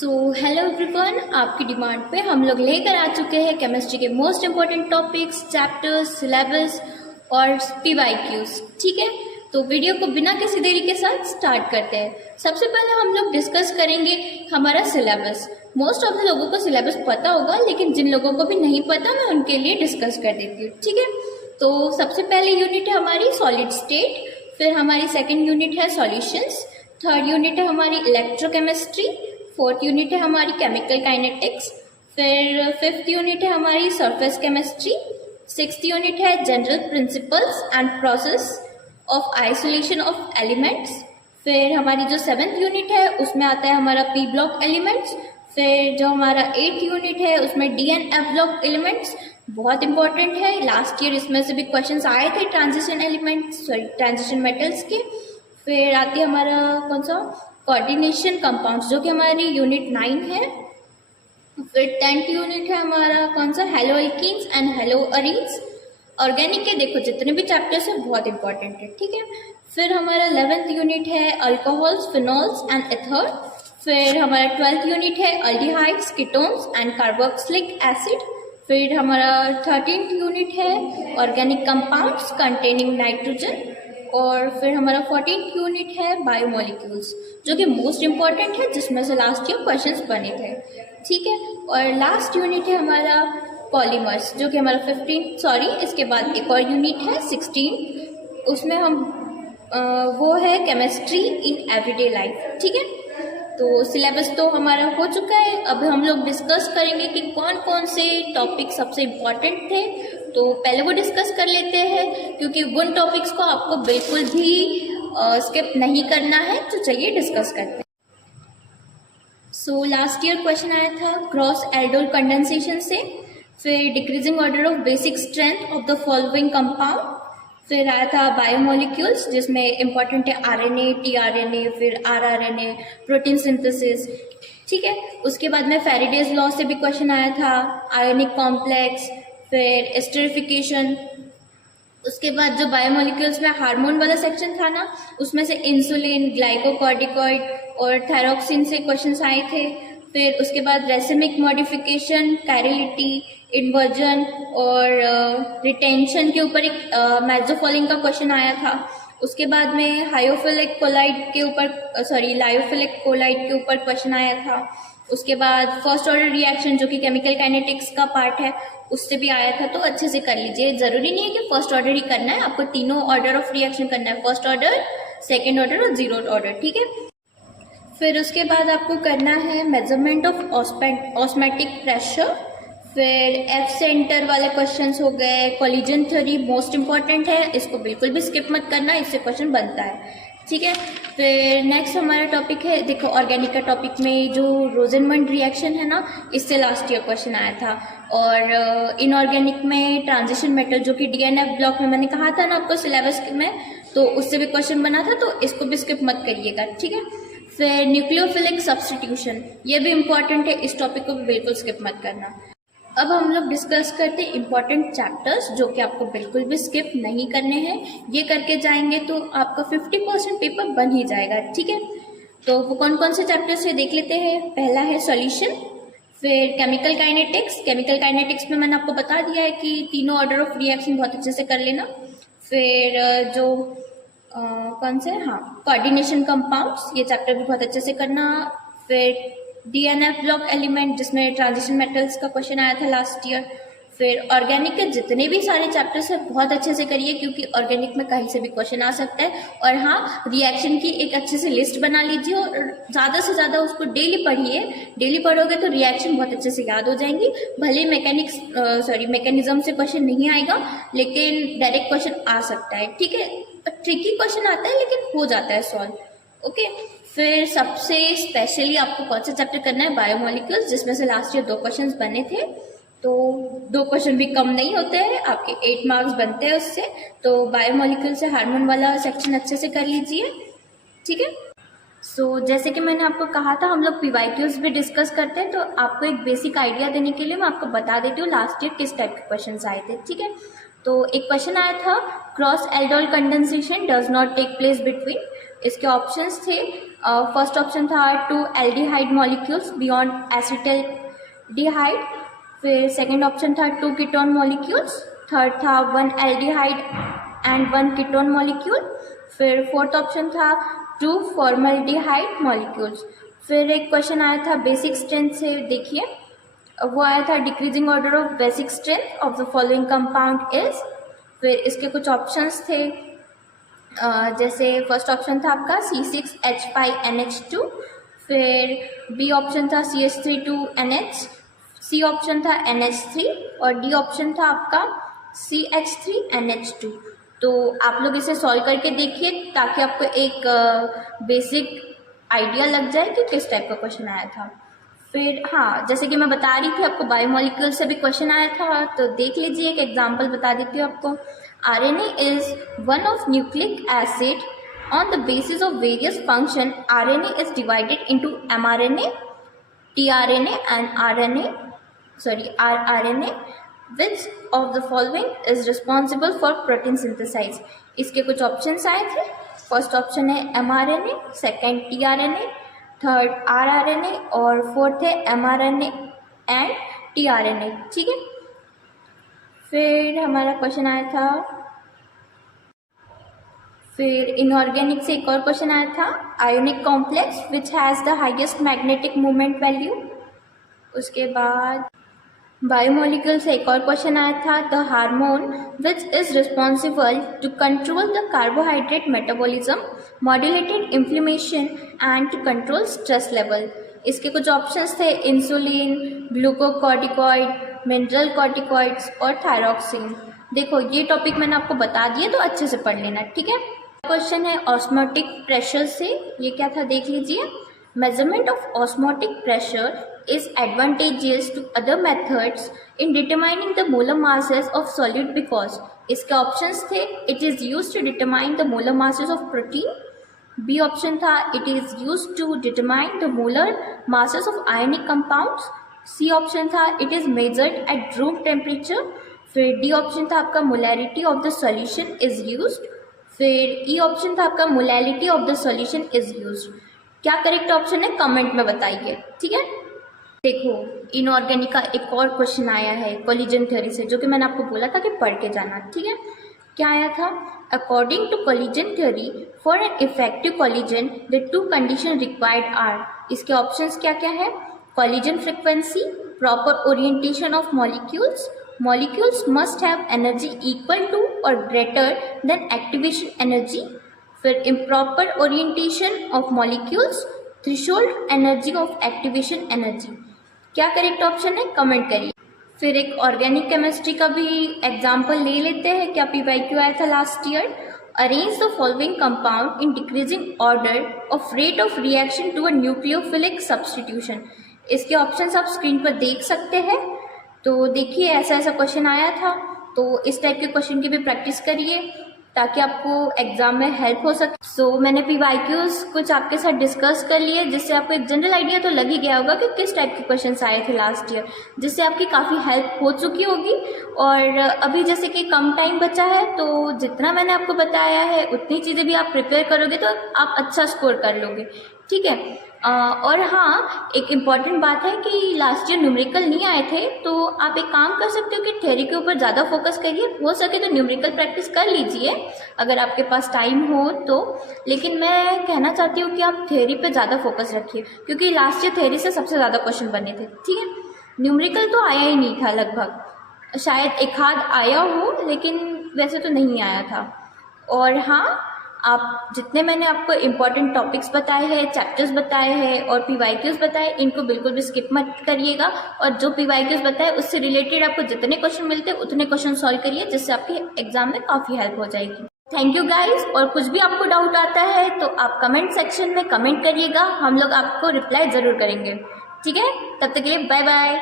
Hello everyone, आपकी demand पे हम लोग लेकर आ चुके हैं केमिस्ट्री के most important topics, chapters, syllabus और पीवाईक्यूज। ठीक है, तो वीडियो को बिना किसी देरी के साथ स्टार्ट करते हैं। सबसे पहले हम लोग डिस्कस करेंगे हमारा सिलेबस। मोस्ट ऑफ द लोगों को सिलेबस पता होगा, लेकिन जिन लोगों को भी नहीं पता मैं उनके लिए डिस्कस कर देती हूँ। ठीक है, तो सबसे पहले यूनिट है हमारी सॉलिड स्टेट, फिर हमारी सेकेंड यूनिट है सॉल्यूशंस, थर्ड यूनिट है हमारी इलेक्ट्रोकेमिस्ट्री, फोर्थ यूनिट है हमारी केमिकल काइनेटिक्स, फिर फिफ्थ यूनिट है हमारी सरफेस केमिस्ट्री, सिक्स्थ यूनिट है general principles and process of isolation of elements, फिर हमारी जो सेवेंथ यूनिट है उसमें आता है हमारा पी ब्लॉक एलिमेंट्स, फिर जो हमारा एट्थ यूनिट है उसमें D and F block elements. बहुत इंपॉर्टेंट है, लास्ट ईयर इसमें से भी क्वेश्चंस आए थे transition elements, sorry transition metals के। फिर आती है हमारा कौन सा कोऑर्डिनेशन कंपाउंड्स, जो कि हमारी यूनिट 9 है। फिर 10th यूनिट है हमारा कौन सा hello alkenes and hello arenes. Organic के देखो जितने भी चैप्टर्स हैं बहुत इंपॉर्टेंट है। ठीक है, फिर हमारा 11th यूनिट है अल्कोहल्स, फिनॉल्स एंड एथर। फिर हमारा 12th यूनिट है aldehydes, ketones and carboxylic acid. फिर हमारा 13th यूनिट है ऑर्गेनिक कंपाउंड्स कंटेनिंग नाइट्रोजन। और फिर हमारा 14th यूनिट है बायोमोलिक्यूल्स, जो कि मोस्ट इम्पॉर्टेंट है, जिसमें से लास्ट ईयर क्वेश्चंस बने थे। ठीक है, और लास्ट यूनिट है हमारा पॉलीमर्स, जो कि हमारा इसके बाद एक और यूनिट है 16, उसमें हम वो है केमिस्ट्री इन एवरीडे लाइफ। ठीक है, तो सिलेबस तो हमारा हो चुका है। अब हम लोग डिस्कस करेंगे कि कौन कौन से टॉपिक सबसे इम्पॉर्टेंट थे, तो पहले वो डिस्कस कर लेते हैं, क्योंकि उन टॉपिक्स को आपको बिल्कुल भी स्किप नहीं करना है। तो चलिए डिस्कस करते हैं। लास्ट ईयर क्वेश्चन आया था क्रॉस एल्डोल कंडेंसेशन से, फिर decreasing order of basic strength of the following compound, फिर आया था बायोमोलिक्यूल्स, जिसमें इंपॉर्टेंट है आरएनए, टीआरएनए, फिर आरआरएनए, प्रोटीन सिंथेसिस। ठीक है, उसके बाद में फैराडेज लॉ से भी क्वेश्चन आया था, आयोनिक कॉम्प्लेक्स, फिर एस्टरिफिकेशन। उसके बाद जो बायोमोलिक्यूल्स में हार्मोन वाला सेक्शन था ना, उसमें से इंसुलिन, ग्लाइकोकॉर्टिकॉइड और थायरोक्सिन से क्वेश्चंस आए थे। फिर उसके बाद रेसिमिक मॉडिफिकेशन, कैरिलिटी, इन्वर्जन और रिटेंशन के ऊपर एक मैजोफॉलिंग का क्वेश्चन आया था। उसके बाद में लायोफिलिक कोलाइड के ऊपर क्वेश्चन आया था। उसके बाद फर्स्ट ऑर्डर रिएक्शन, जो कि केमिकल काइनेटिक्स का पार्ट है, उससे भी आया था। तो अच्छे से कर लीजिए, जरूरी नहीं है कि फर्स्ट ऑर्डर ही करना है, आपको तीनों ऑर्डर ऑफ रिएक्शन करना है, फर्स्ट ऑर्डर, सेकेंड ऑर्डर और जीरो ऑर्डर। ठीक है, फिर उसके बाद आपको करना है मेजरमेंट ऑफ ऑस्मेटिक प्रेशर। फिर एफ सेंटर वाले क्वेश्चंस हो गए। कोलिजन थ्योरी मोस्ट इंपॉर्टेंट है, इसको बिल्कुल भी स्किप मत करना, इससे क्वेश्चन बनता है। ठीक है, फिर नेक्स्ट हमारा टॉपिक है, देखो ऑर्गेनिक का टॉपिक में जो रोजेनमंड रिएक्शन है ना, इससे लास्ट ईयर क्वेश्चन आया था। और इनऑर्गेनिक में ट्रांजिशन मेटल, जो कि डीएनएफ ब्लॉक में मैंने कहा था ना आपको सिलेबस में, तो उससे भी क्वेश्चन बना था, तो इसको भी स्किप मत करिएगा। ठीक है, फिर न्यूक्लियोफिलिक सब्स्टिट्यूशन, ये भी इंपॉर्टेंट है, इस टॉपिक को भी बिल्कुल स्किप मत करना। अब हम लोग डिस्कस करते हैं इंपॉर्टेंट चैप्टर्स, जो कि आपको बिल्कुल भी स्किप नहीं करने हैं। ये करके जाएंगे तो आपका 50% पेपर बन ही जाएगा। ठीक है, तो वो कौन कौन से चैप्टर्स है देख लेते हैं। पहला है सॉल्यूशन, फिर केमिकल काइनेटिक्स में मैंने आपको बता दिया है कि तीनों ऑर्डर ऑफ रिएक्शन बहुत अच्छे से कर लेना। फिर जो कौन से, हाँ, कोऑर्डिनेशन कंपाउंड्स, ये चैप्टर भी बहुत अच्छे से करना। फिर डीएनएफ ब्लॉक एलिमेंट, जिसमें ट्रांजिशन मेटल्स का क्वेश्चन आया था लास्ट ईयर। फिर ऑर्गेनिक के जितने भी सारे चैप्टर्स हैं बहुत अच्छे से करिए, क्योंकि ऑर्गेनिक में कहीं से भी क्वेश्चन आ सकता है। और हाँ, रिएक्शन की एक अच्छे से लिस्ट बना लीजिए और ज़्यादा से ज़्यादा उसको डेली पढ़िए। डेली पढ़ोगे तो रिएक्शन बहुत अच्छे से याद हो जाएंगी। भले मैकेनिज्म से क्वेश्चन नहीं आएगा, लेकिन डायरेक्ट क्वेश्चन आ सकता है। ठीक है, ट्रिकी क्वेश्चन आता है लेकिन हो जाता है सॉल्व। ओके, फिर सबसे स्पेशली आपको कौन सा चैप्टर करना है, बायोमोलिक्यूल्स, जिसमें से लास्ट ईयर 2 क्वेश्चंस बने थे। तो 2 क्वेश्चन भी कम नहीं होते हैं, आपके 8 मार्क्स बनते हैं उससे। तो बायोमोलिक्यूल से हार्मोन वाला सेक्शन अच्छे से कर लीजिए। ठीक है, जैसे कि मैंने आपको कहा था हम लोग पीवाईक्यूज भी डिस्कस करते हैं, तो आपको एक बेसिक आइडिया देने के लिए मैं आपको बता देती हूँ लास्ट ईयर किस टाइप के क्वेश्चन आए थे। ठीक है, तो एक क्वेश्चन आया था cross aldol condensation does not take place between, इसके ऑप्शंस थे फर्स्ट ऑप्शन था 2 एल्डिहाइड मॉलिक्यूल्स बियॉन्ड एसिटल्डिहाइड, फिर सेकंड ऑप्शन था 2 कीटोन मॉलिक्यूल्स, थर्ड था 1 एल्डिहाइड एंड 1 कीटोन मॉलिक्यूल, फिर फोर्थ ऑप्शन था 2 फॉर्मल्डिहाइड मॉलिक्यूल्स। फिर एक क्वेश्चन आया था बेसिक स्ट्रेंथ से, देखिए वो आया था decreasing order of basic strength of the following compound is. फिर इसके कुछ ऑप्शंस थे, जैसे फर्स्ट ऑप्शन था आपका C6H5NH2, फिर बी ऑप्शन था CH32NH, सी ऑप्शन था NH3 और डी ऑप्शन था आपका CH3NH2। तो आप लोग इसे सॉल्व करके देखिए ताकि आपको एक बेसिक आइडिया लग जाए कि किस टाइप का क्वेश्चन आया था। फिर हाँ, जैसे कि मैं बता रही थी आपको बायोमोलिक्यूल से भी क्वेश्चन आया था, तो देख लीजिए, एक एग्जांपल बता देती हूँ आपको। RNA is one of nucleic acid on the basis of various function. RNA is divided into mRNA, tRNA and rRNA. Which of the following is responsible for protein synthesis? इसके कुछ ऑप्शंस आए थे। First option है mRNA, second tRNA, third rRNA और fourth है mRNA and tRNA। ठीक है, फिर हमारा क्वेश्चन आया था, फिर इनऑर्गेनिक से एक और क्वेश्चन आया था, ionic complex which has the highest magnetic moment value. उसके बाद बायोमोलिक्यूल से एक और क्वेश्चन आया था, the hormone which is responsible to control the carbohydrate metabolism, modulated inflammation and to control stress level. इसके कुछ ऑप्शंस थे, इंसुलिन, ग्लूकोकॉर्टिकॉइड, मिनरल कॉर्टिकॉइड्स और थायरॉक्सिन। देखो ये टॉपिक मैंने आपको बता दिए, तो अच्छे से पढ़ लेना, ठीक है। क्वेश्चन है ऑस्मोटिक प्रेशर से, ये क्या था देख लीजिए। Measurement of osmotic pressure is advantageous to other methods in determining the molar masses of solute because इसके ऑप्शंस थे, it is used to determine the molar masses of protein, B option था it is used to determine the molar masses of ionic compounds, C option था it is measured at room temperature, फिर D option था आपका molarity of the solution is used, फिर E option था आपका molality of the solution is used। क्या correct option है comment में बताइए, ठीक है। देखो इनऑर्गेनिक का एक और क्वेश्चन आया है कोलिजन थ्योरी से, जो कि मैंने आपको बोला था कि पढ़ के जाना, ठीक है। क्या आया था, according to collision theory for an effective collision the two condition required are. इसके ऑप्शंस क्या क्या है, collision frequency, proper orientation of molecules, molecules must have energy equal to और ग्रेटर देन एक्टिवेशन एनर्जी, फिर improper orientation of molecules, threshold energy of activation energy. क्या correct option है comment करिए। फिर एक ऑर्गेनिक केमिस्ट्री का भी एग्जांपल ले लेते हैं, क्या PYQ आया था last year. Arrange the following compound in decreasing order of rate of reaction to a nucleophilic substitution. इसके ऑप्शंस आप स्क्रीन पर देख सकते हैं। तो देखिए ऐसा ऐसा क्वेश्चन आया था, तो इस टाइप के क्वेश्चन की भी प्रैक्टिस करिए ताकि आपको एग्जाम में हेल्प हो सके। सो मैंने PYQs कुछ आपके साथ डिस्कस कर लिए, जिससे आपको एक जनरल आइडिया तो लग ही गया होगा कि किस टाइप के क्वेश्चंस आए थे लास्ट ईयर, जिससे आपकी काफ़ी हेल्प हो चुकी होगी। और अभी जैसे कि कम टाइम बचा है, तो जितना मैंने आपको बताया है उतनी चीज़ें भी आप प्रिपेयर करोगे तो आप अच्छा स्कोर कर लोगे, ठीक है। और हाँ, एक इम्पॉर्टेंट बात है कि लास्ट ईयर न्यूमेरिकल नहीं आए थे, तो आप एक काम कर सकते हो कि थ्योरी के ऊपर ज़्यादा फोकस करिए, हो सके तो न्यूमेरिकल प्रैक्टिस कर लीजिए अगर आपके पास टाइम हो तो। लेकिन मैं कहना चाहती हूँ कि आप थ्योरी पे ज़्यादा फोकस रखिए, क्योंकि लास्ट ईयर थ्योरी से सबसे ज़्यादा क्वेश्चन बने थे, ठीक है। न्यूमेरिकल तो आया ही नहीं था, लगभग शायद एक आध आया हो, लेकिन वैसे तो नहीं आया था। और हाँ, आप जितने मैंने आपको इम्पॉर्टेंट टॉपिक्स बताए हैं, चैप्टर्स बताए हैं और PYQs बताए, इनको बिल्कुल भी स्किप मत करिएगा। और जो PYQs बताए उससे रिलेटेड आपको जितने क्वेश्चन मिलते हैं उतने क्वेश्चन सॉल्व करिए, जिससे आपके एग्जाम में काफ़ी हेल्प हो जाएगी। Thank you guys. और कुछ भी आपको डाउट आता है तो आप कमेंट सेक्शन में कमेंट करिएगा, हम लोग आपको रिप्लाई ज़रूर करेंगे, ठीक है। तब तक के लिए बाय बाय।